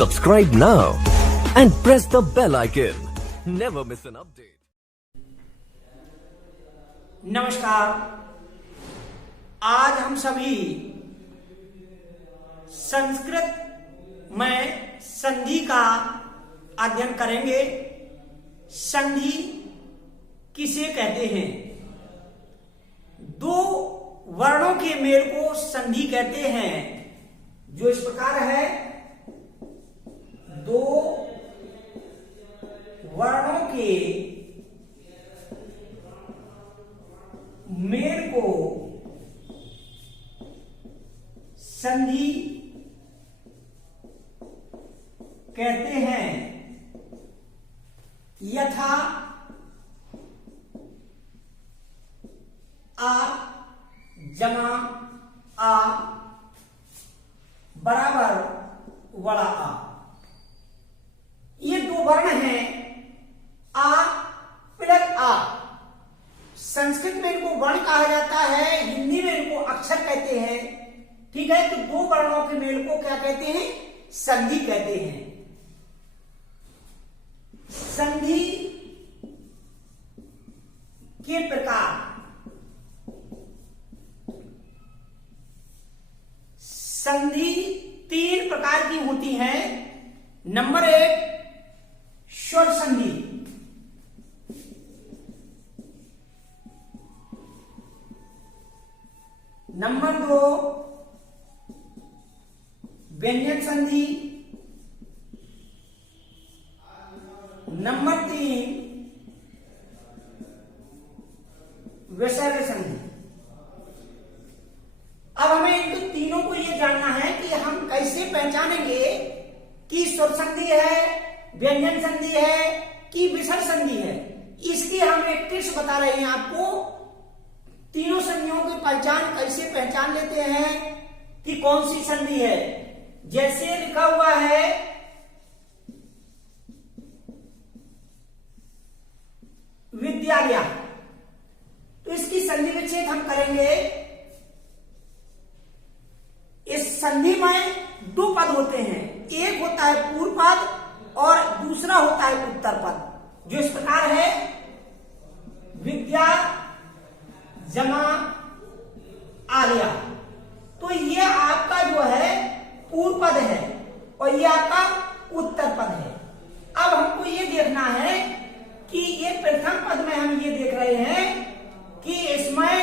Subscribe now and press the bell icon. Never miss an update. नमस्कार। आज हम सभी संस्कृत में संधि का अध्ययन करेंगे। संधि किसे कहते हैं? दो वर्णों के मेल को संधि कहते हैं, जो इस प्रकार है। दो वर्णों के मेल को संधि कहते हैं। यथा आ जमा आ बराबर वड़ा आ। ये दो वर्ण हैं, आ प्लस आ। संस्कृत में इनको वर्ण कहा जाता है, हिंदी में इनको अक्षर कहते हैं। ठीक है, तो दो वर्णों के मेल को क्या कहते हैं? संधि कहते हैं। संधि के प्रकार। संधि तीन प्रकार की होती है। नंबर एक, स्वर संधि। नंबर दो, व्यंजन संधि। नंबर तीन, विसर्ग संधि। अब हमें इन तीनों को यह जानना है कि हम कैसे पहचानेंगे कि स्वर संधि है, व्यंजन संधि है कि विसर्ग संधि है। इसकी हम एक टिप्स बता रहे हैं आपको। तीनों संधियों की पहचान कैसे पहचान लेते हैं कि कौन सी संधि है। जैसे लिखा हुआ है विद्यालय, तो इसकी संधि विच्छेद हम करेंगे। इस संधि में दो पद होते हैं, एक होता है पूर्व पद और दूसरा होता है उत्तर पद, जो इस प्रकार है विद्या जमा आलिया। तो ये आपका जो है पूर्व पद है और ये आपका उत्तर पद है। अब हमको ये देखना है कि ये प्रथम पद में हम ये देख रहे हैं कि इसमें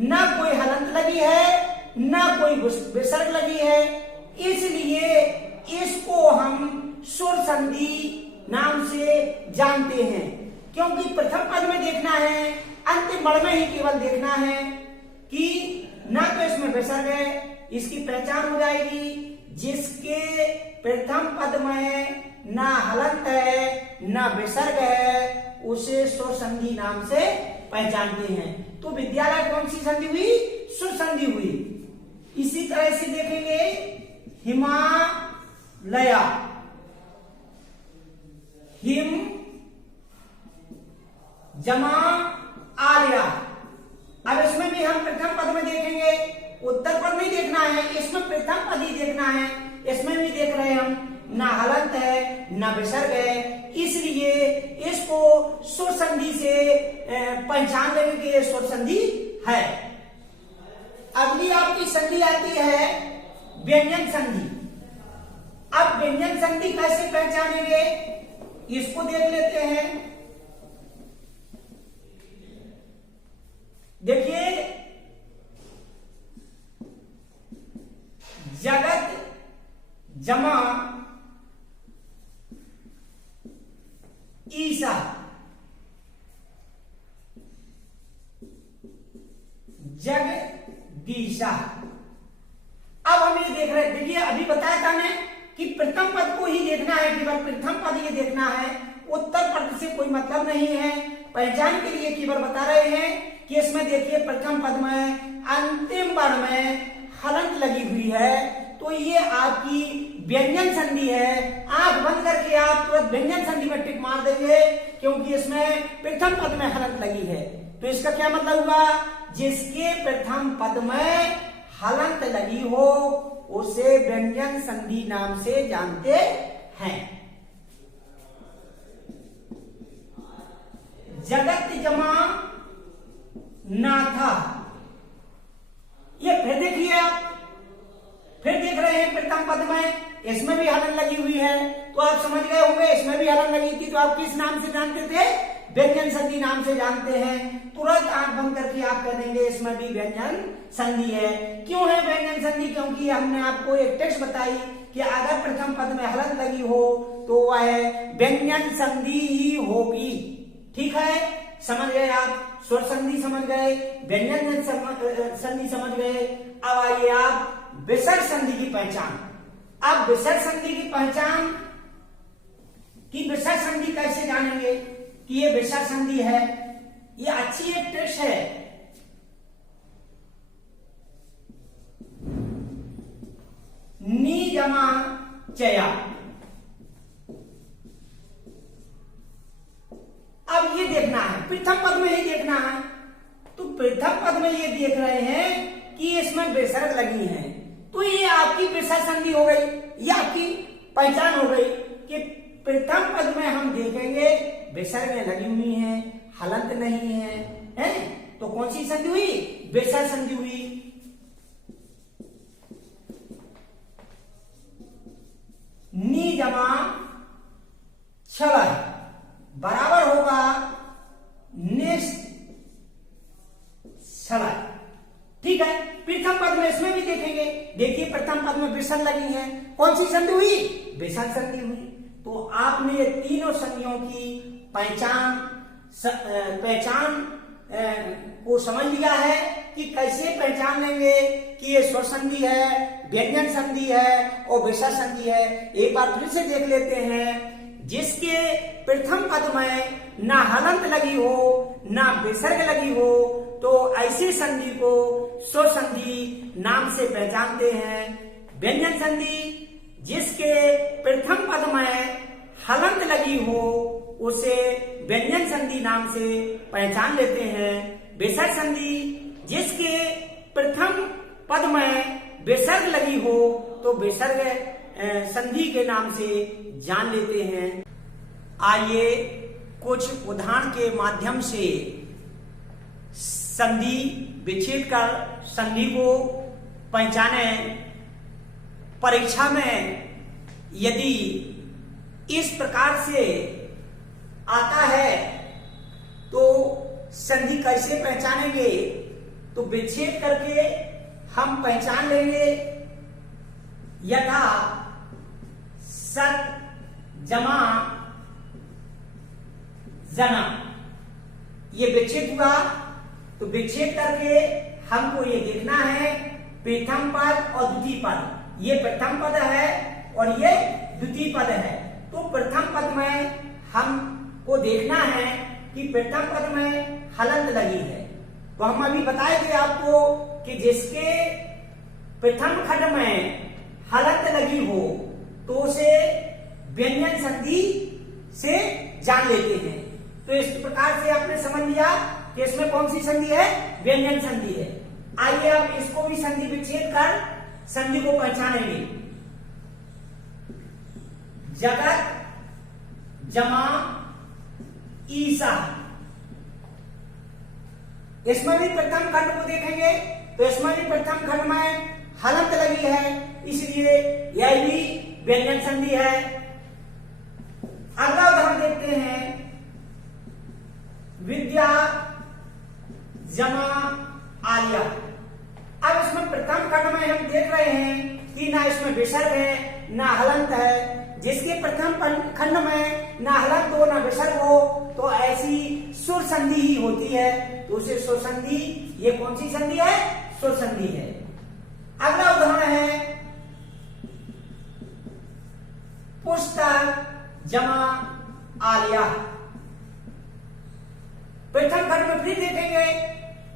ना कोई हलंत लगी है ना कोई विसर्ग लगी है, इसलिए इसको हम स्वर संधि नाम से जानते हैं। क्योंकि प्रथम पद में देखना है, अंतिम वर्ण में ही केवल देखना है कि ना तो इसमें विसर्ग है, इसकी पहचान हो जाएगी। जिसके प्रथम पद में ना हलंत है ना विसर्ग है, उसे स्वर संधि नाम से पहचानते हैं। तो विद्यालय कौन सी संधि हुई? स्वर संधि हुई। इसी तरह से देखेंगे हिमालय, हिम जमा आलिया। अब इसमें भी हम प्रथम पद में देखेंगे, उत्तर पद नहीं देखना है, इसमें प्रथम पद ही देखना है। इसमें भी देख रहे हैं हम, ना हलंत है ना विसर्ग है, इसलिए इसको स्वर संधि से पहचान लेने के लिए स्वर संधि है। अगली आपकी संधि आती है व्यंजन संधि। अब व्यंजन संधि कैसे पहचानेंगे, इसको देख लेते हैं। देखिए, जगत जमा ईसा, जगदीशा। अब हम ये देख रहे हैं, देखिए अभी बताया था मैंने कि प्रथम पद को ही देखना है, केवल प्रथम पद ये देखना है, उत्तर पद से कोई मतलब नहीं है। पहचान के लिए केवल बता रहे हैं कि इसमें देखिए प्रथम पद में अंतिम वर्ण में हलंत लगी हुई है, तो ये आपकी व्यंजन संधि है। आंख बंद करके आप तुरंत व्यंजन संधि में टिक मार देंगे, क्योंकि इसमें प्रथम पद में हलंत लगी है। तो इसका क्या मतलब हुआ? जिसके प्रथम पद में हलंत लगी हो उसे व्यंजन संधि नाम से जानते हैं। जगत जमा नाथा, ये फिर देखिए आप, फिर देख रहे हैं प्रथम पद में इसमें भी हलन लगी हुई है, तो आप समझ गए होंगे इसमें भी हलन लगी थी, तो आप किस नाम से जानते थे? व्यंजन संधि नाम से जानते हैं। तुरंत आंख बंद करके आप कह देंगे इसमें भी व्यंजन संधि है। क्यों है व्यंजन संधि? क्योंकि हमने आपको एक टेक्स्ट बताई कि अगर प्रथम पद में हलन लगी हो तो वह व्यंजन संधि ही होगी। ठीक है, समझ गए आप? स्वर संधि समझ गए, व्यंजन संधि समझ गए। अब आइए आप विसर्ग संधि की पहचान। अब विसर्ग संधि की पहचान कि विसर्ग संधि कैसे जानेंगे कि ये विसर्ग संधि है। ये अच्छी एक ट्रिक्स है। नी जमा चया, अब ये देखना है, प्रथम पद में ही देखना है। तो प्रथम पद में ये देख रहे हैं कि इसमें विसर्ग लगी है, तो ये आपकी विसर्ग संधि हो गई, ये आपकी पहचान हो गई कि प्रथम पद में हम देखेंगे विसर्ग लगी हुई है, हलंत नहीं है, हैं? तो कौन सी संधि हुई? विसर्ग संधि हुई। नी जमा छल बराबर होगा निश छल। ठीक है, प्रथम पद में इसमें भी देखेंगे। देखिए प्रथम पद में विसर्ग लगी है, कौन सी संधि हुई? विसर्ग संधि हुई। तो आपने ये तीनों संधियों की पहचान को समझ लिया है कि कैसे पहचान लेंगे कि ये स्वर संधि है, व्यंजन संधि है और विसर्ग संधि है। एक बार फिर से देख लेते हैं। जिसके प्रथम पद में ना हलंत लगी हो ना विसर्ग लगी हो तो ऐसी संधि को स्वर संधि नाम से पहचानते हैं। व्यंजन संधि जिसके प्रथम पद में हलंत लगी हो उसे व्यंजन संधि नाम से पहचान लेते हैं। विसर्ग संधि जिसके प्रथम पद में विसर्ग लगी हो तो विसर्ग संधि के नाम से जान लेते हैं। आइए कुछ उदाहरण के माध्यम से संधि विच्छेद कर संधि को पहचाने। परीक्षा में यदि इस प्रकार से आता है तो संधि कैसे पहचानेंगे? तो विच्छेद करके हम पहचान लेंगे। यथा सत जमा जना, ये विच्छेद हुआ, तो विच्छेद करके हमको ये देखना है प्रथम पद और द्वितीय पद। ये प्रथम पद है और ये द्वितीय पद है। तो प्रथम पद में हमको देखना है कि प्रथम पद में हलंत लगी है। तो हम अभी बताएंगे आपको कि जिसके प्रथम खंड में हलंत लगी हो तो उसे व्यंजन संधि से जान लेते हैं। तो इस प्रकार से आपने समझ लिया कि इसमें कौन सी संधि है? व्यंजन संधि है। आइए अब इसको भी संधि विच्छेद कर संधि को पहचानेंगे। जगत जमा ईसा, इसमें भी प्रथम खंड को देखेंगे तो इसमें भी प्रथम खंड में हलंत लगी है, इसलिए यह भी व्यंजन संधि है। अगला उदाहरण देखते हैं। विद्या जमा आलिया। अब इसमें प्रथम खंड में हम देख रहे हैं कि ना इसमें विसर्ग है ना हलंत है। जिसके प्रथम खंड में ना हलंत हो ना विसर्ग हो तो ऐसी सुर संधि ही होती है, तो उसे सुर संधि, ये कौन सी संधि है? सुर संधि है। अगला उदाहरण है पुस्तक जमा आलिया। प्रथम खंड में फिर देखेंगे,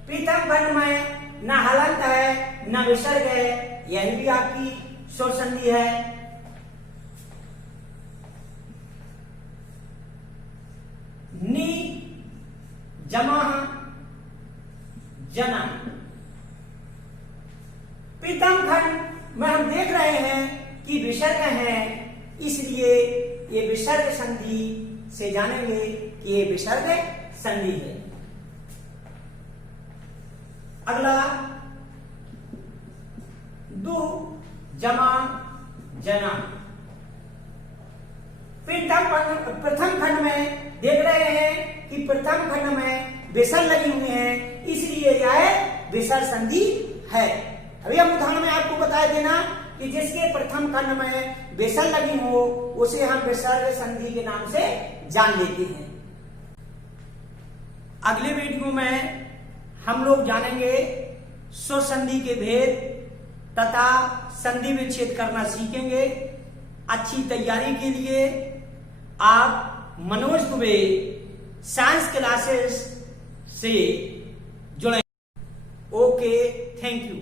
प्रथम खंड में ना हलंत है ना विसर्ग है, यही भी आपकी स्वर संधि है। नी जमा जना, प्रथम खंड में हम देख रहे हैं कि विसर्ग है, इसलिए ये विसर्ग संधि से जानेंगे कि ये विसर्ग संधि है। अगला दु जमा जना। प्रथम खंड में देख रहे हैं कि प्रथम खंड में विसर्ग लगी हुई है, इसलिए यह विसर्ग संधि है। अभी हम उदाहरण में आपको बता देना कि जिसके प्रथम खंड में विसर्ग लगी हो उसे हम विसर्ग संधि के नाम से जान लेते हैं। अगले वीडियो में हम लोग जानेंगे स्वर संधि के भेद तथा संधि विच्छेद करना सीखेंगे। अच्छी तैयारी के लिए आप मनोज दुबे साइंस क्लासेस से जुड़ें। Okay, thank you.